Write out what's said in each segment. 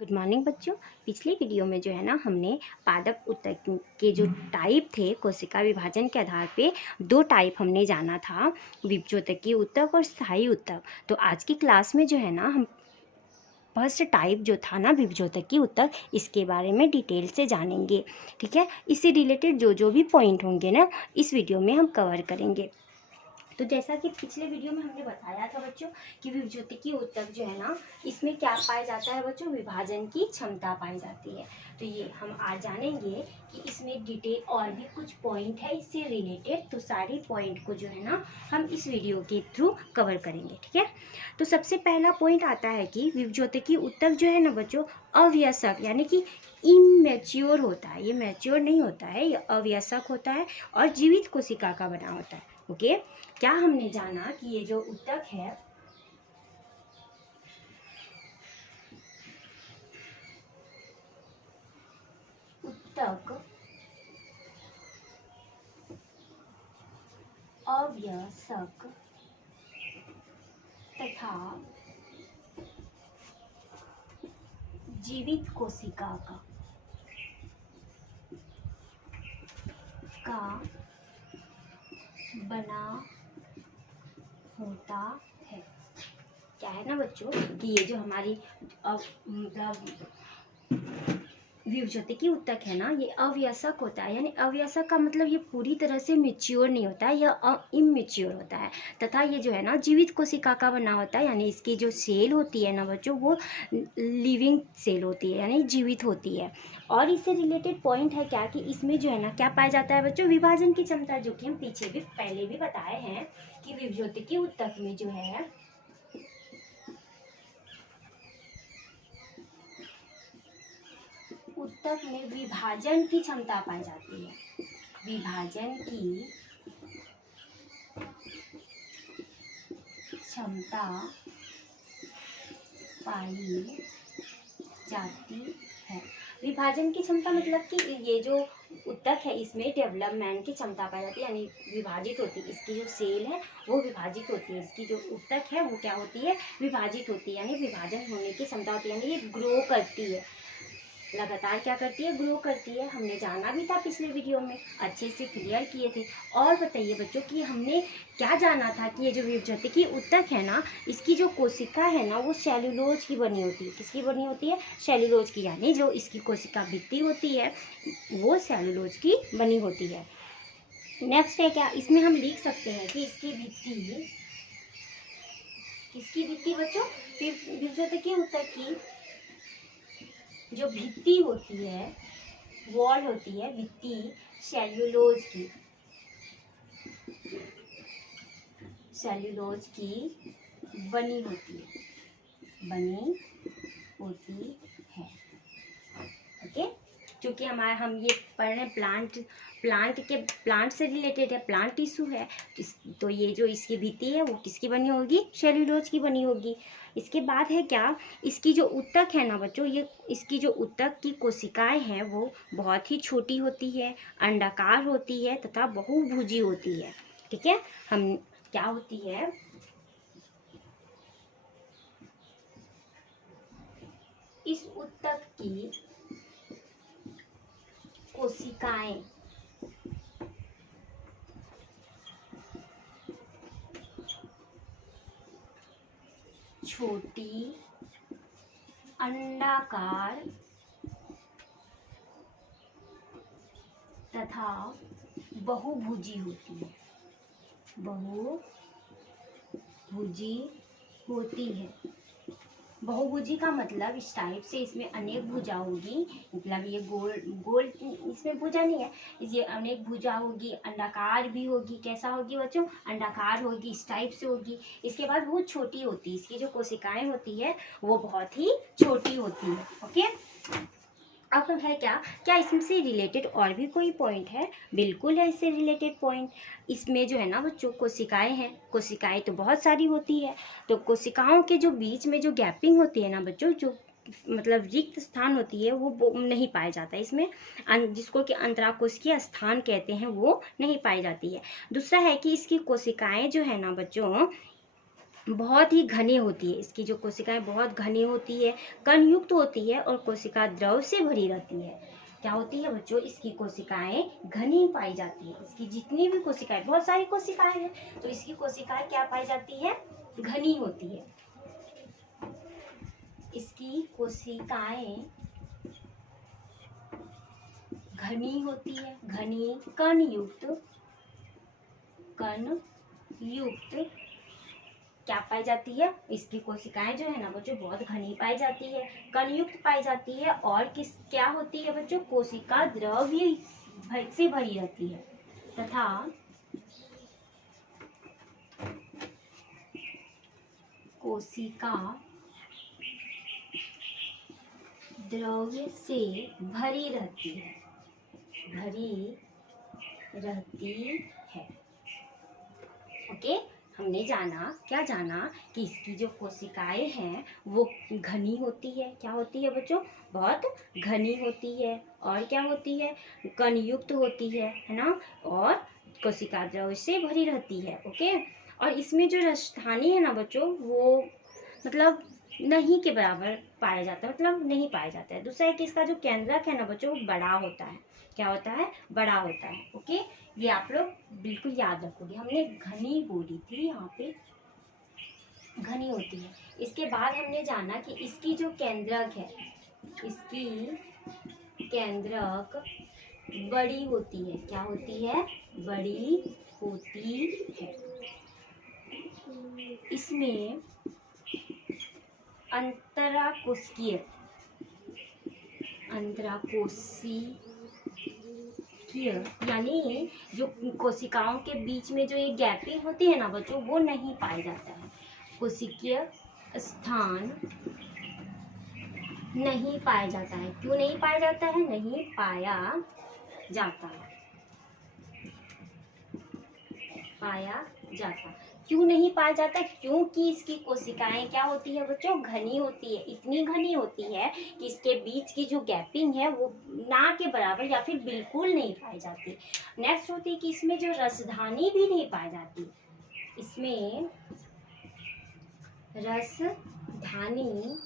Good morning बच्चों। पिछले video में जो है ना हमने पादप ऊतक के जो टाइप थे कोशिका विभाजन के आधार पे दो टाइप हमने जाना था, विभज्योतकीय ऊतक और स्थायी ऊतक। तो आज की क्लास में जो है ना हम फर्स्ट टाइप जो था ना विभज्योतकीय ऊतक, इसके बारे में डिटेल से जानेंगे। ठीक है, इससे रिलेटेड जो जो भी पॉइंट होंगे ना इस वीडियो में हम कवर करेंगे। तो जैसा कि पिछले वीडियो में हमने बताया था बच्चों कि विभज्योतकीय ऊतक जो है ना इसमें क्या पाया जाता है बच्चों, विभाजन की क्षमता पाई जाती है। तो ये हम आज जानेंगे कि इसमें डिटेल और भी कुछ पॉइंट है इससे रिलेटेड, तो सारे पॉइंट को जो है ना हम इस वीडियो के थ्रू कवर करेंगे। ठीक है, तो सबसे पहला पॉइंट आता है कि विभज्योतकीय ऊतक जो है ना बच्चों अवयस्क यानी कि इमेच्योर होता है। ये मैच्योर नहीं होता है, ये अवयस्क होता है और जीवित कोशिका का बना होता है। ओके, क्या हमने जाना कि ये जो ऊतक है ऊतक अवयस्क तथा जीवित कोशिका का बना होता है। क्या है ना बच्चों कि ये जो हमारी मतलब विभज्योतकीय ऊतक है ना ये अवयस्क होता है, यानी अवयस्क का मतलब ये पूरी तरह से मेच्योर नहीं होता है, यह इमेच्योर होता है। तथा ये जो है ना जीवित कोशिका का बना होता है, यानी इसकी जो सेल होती है ना बच्चों वो लिविंग सेल होती है यानी जीवित होती है। और इससे रिलेटेड पॉइंट है क्या कि इसमें जो है ना क्या पाया जाता है बच्चों, विभाजन की क्षमता, जो कि हम पीछे भी पहले भी बताए हैं कि विभज्योतकीय ऊतक में जो है ऊतक में विभाजन की क्षमता पाई जाती है। विभाजन की क्षमता पाई जाती है। विभाजन की क्षमता मतलब कि ये जो ऊतक है इसमें डेवलपमेंट की क्षमता पाई जाती है, यानी विभाजित होती है। इसकी जो सेल है वो विभाजित होती है, इसकी जो ऊतक है वो क्या होती है, विभाजित होती है, यानी विभाजन होने की क्षमता होती है, यानी ये ग्रो करती है, लगातार क्या करती है, ग्रो करती है। हमने जाना भी था पिछले वीडियो में, अच्छे से क्लियर किए थे। और बताइए बच्चों कि हमने क्या जाना था कि ये जो विभज्योतकीय ऊतक है ना इसकी जो कोशिका है ना वो सेल्यूलोज की बनी होती है। किसकी बनी होती है, सेल्यूलोज की, यानी जो इसकी कोशिका भित्ति होती है वो सेल्यूलोज की बनी होती है। नेक्स्ट है क्या, इसमें हम लिख सकते हैं कि इसकी भित्ति, किसकी भित्ति बच्चों, विभज्योतकीय ऊतक की जो भित्ति होती है, वॉल होती है, भित्ति सेल्यूलोज की, सेल्यूलोज की बनी होती है, बनी होती है। ओके, क्योंकि हमारा हम ये पढ़ रहे हैं प्लांट से रिलेटेड है, प्लांट टिश्यू है, तो ये जो इसकी भित्ति है वो किसकी बनी होगी, सेल्यूलोज की बनी होगी। इसके बाद है क्या, इसकी जो ऊतक है ना बच्चों, ये इसकी जो ऊतक की कोशिकाएं हैं वो बहुत ही छोटी होती है, अंडाकार होती है तथा बहुभुजी होती है। ठीक है, हम क्या होती है, इस ऊतक की कोशिकाएं छोटी, अंडाकार तथा बहुभुजी होती है, बहुभुजी होती है। बहुभुजी का मतलब इस टाइप से इसमें अनेक भुजा होगी, मतलब ये गोल गोल इसमें भुजा नहीं है, ये अनेक भुजा होगी, अंडाकार भी होगी। कैसा होगी बच्चों, अंडाकार होगी, इस टाइप से होगी। इसके बाद बहुत छोटी होती है, इसकी जो कोशिकाएं होती है वो बहुत ही छोटी होती है। ओके, अब है क्या क्या इससे रिलेटेड और भी कोई पॉइंट है, बिल्कुल है इससे रिलेटेड पॉइंट। इसमें जो है ना बच्चों कोशिकाएं हैं, कोशिकाएं तो बहुत सारी होती है, तो कोशिकाओं के जो बीच में जो गैपिंग होती है ना बच्चों, जो मतलब रिक्त स्थान होती है वो नहीं पाया जाता है इसमें, जिसको कि अंतराकोशिकीय स्थान कहते हैं, वो नहीं पाई जाती है। दूसरा है कि इसकी कोशिकाएं जो है ना बच्चों बहुत ही घनी होती है, इसकी जो कोशिकाएं बहुत घनी होती है, कणयुक्त होती है और कोशिका द्रव से भरी रहती है। क्या होती है बच्चों, इसकी कोशिकाएं घनी पाई जाती है। इसकी जितनी भी कोशिकाएं, बहुत सारी कोशिकाएं हैं, तो इसकी कोशिकाएं क्या पाई जाती है, घनी होती है। इसकी कोशिकाएं घनी होती है, घनी, कणयुक्त, क्या पाई जाती है, इसकी कोशिकाएं जो है ना बच्चों बहुत घनी पाई जाती है, कणयुक्त पाई जाती है, और क्या होती है बच्चों, कोशिका द्रव भी से भरी रहती है, तथा कोशिका द्रव्य से भरी रहती है, ओके। हमने क्या जाना कि इसकी जो कोशिकाएं हैं वो घनी होती है, क्या होती है बच्चों, बहुत घनी होती है, और क्या होती है, कणयुक्त होती है ना, और कोशिका द्रव्य से भरी रहती है, ओके। और इसमें जो राजधानी है ना बच्चों, वो मतलब नहीं के बराबर पाया जाता है, मतलब नहीं पाया जाता है। दूसरा है कि इसका जो केंद्रक है ना बच्चों, वो बड़ा होता है, क्या होता है, बड़ा होता है, ओके। ये आप लोग बिल्कुल याद रखोगे, हमने घनी बोली थी, यहाँ पे घनी होती है। इसके बाद हमने जाना कि इसकी जो केंद्रक है, इसकी केंद्रक बड़ी होती है, क्या होती है, बड़ी होती है। इसमें अंतराकोशिकीय यानी जो कोशिकाओं के बीच में जो ये गैपिंग होती है ना बच्चों, वो नहीं पाया जाता है। कोशिकीय स्थान नहीं पाया जाता है। क्यों नहीं पाया जाता है, नहीं पाया जाता। क्यों नहीं पाया जाता, क्योंकि इसकी कोशिकाएं क्या होती है बच्चों, घनी होती है, इतनी घनी होती है कि इसके बीच की जो गैपिंग है वो ना के बराबर या फिर बिल्कुल नहीं पाई जाती। नेक्स्ट होती है कि इसमें जो रसधानी भी नहीं पाई जाती, इसमें रसधानी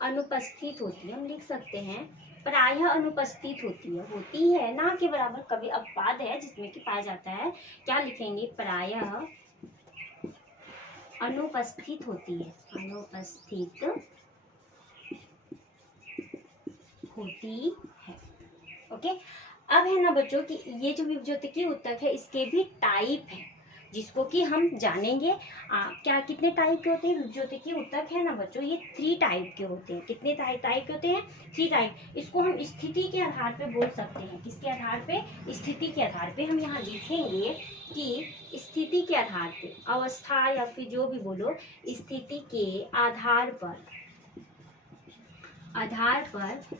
अनुपस्थित होती है, हम लिख सकते हैं प्रायः अनुपस्थित होती है ना के बराबर, कभी अपवाद है जिसमें कि पाया जाता है, क्या लिखेंगे, प्रायः अनुपस्थित होती है, ओके। अब है ना बच्चों कि ये जो विभज्योतिकीय ऊतक है, इसके भी टाइप है, जिसको कि हम जानेंगे। क्या कितने टाइप के होते हैं विभज्योतिकीय ऊतक है ना बच्चों, ये 3 टाइप के होते हैं। कितने टाइप के होते हैं, 3 टाइप। इसको हम स्थिति के आधार पे बोल सकते हैं। किसके आधार पे, स्थिति के आधार पे। हम यहाँ लिखेंगे कि स्थिति के आधार पे, अवस्था या फिर जो भी बोलो, स्थिति के आधार पर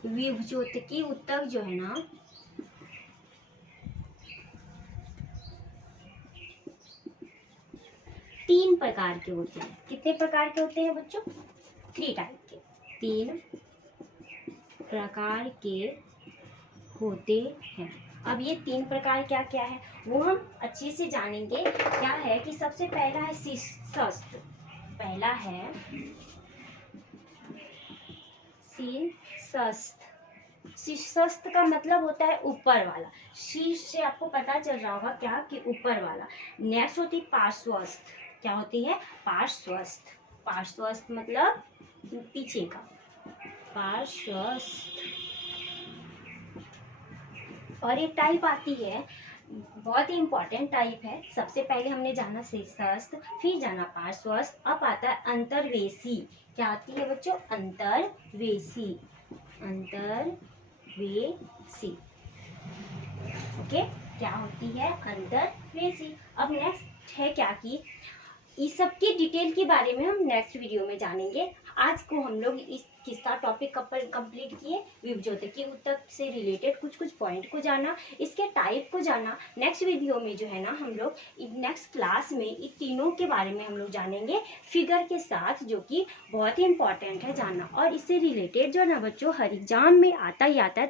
विभज्योतिकीय ऊतक जो है ना, तीन प्रकार के होते हैं। कितने प्रकार के होते हैं बच्चों, 3 टाइप के, 3 प्रकार के होते हैं। अब ये 3 प्रकार क्या क्या है वो हम अच्छे से जानेंगे। क्या है कि सबसे पहला है शीर्षस्थ। पहला है शीर्षस्थ। शीर्षस्थ का मतलब होता है ऊपर वाला। शीर्ष से आपको पता चल रहा होगा क्या कि ऊपर वाला। नेक्स्ट होती है पार्श्वस्थ। क्या होती है, पार्श्वस्थ। पार्श्वस्थ मतलब पीछे का, पार्श्वस्थ। और एक टाइप आती है, बहुत ही इंपॉर्टेंट टाइप है। सबसे पहले हमने जाना शीर्षस्थ, फिर जाना पार्श्वस्थ, अब आता है अंतर्वेशी। क्या आती है बच्चों, अंतर्वेशी। ओके, क्या होती है, अंतर्वेशी। अब नेक्स्ट है क्या कि इस सब की डिटेल के बारे में हम नेक्स्ट वीडियो में जानेंगे। आज को हम लोग इस किसका टॉपिक कंप्लीट किए, विभज्योतिकीय ऊतक से रिलेटेड कुछ पॉइंट को जाना, इसके टाइप को जाना। नेक्स्ट वीडियो में जो है ना हम लोग नेक्स्ट क्लास में इन तीनों के बारे में हम लोग जानेंगे फिगर के साथ, जो कि बहुत ही इंपॉर्टेंट है जानना। और इससे रिलेटेड जो ना बच्चों हर एग्जाम में आता ही आता है,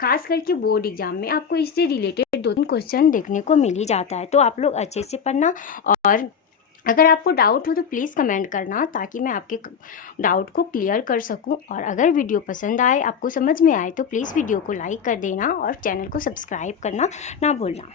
खास करके बोर्ड एग्जाम में आपको इससे रिलेटेड 2-3 क्वेश्चन देखने को मिल ही जाता है। तो आप लोग अच्छे से पढ़ना और अगर आपको डाउट हो तो प्लीज़ कमेंट करना, ताकि मैं आपके डाउट को क्लियर कर सकूं। और अगर वीडियो पसंद आए, आपको समझ में आए, तो प्लीज़ वीडियो को लाइक कर देना और चैनल को सब्सक्राइब करना ना भूलना।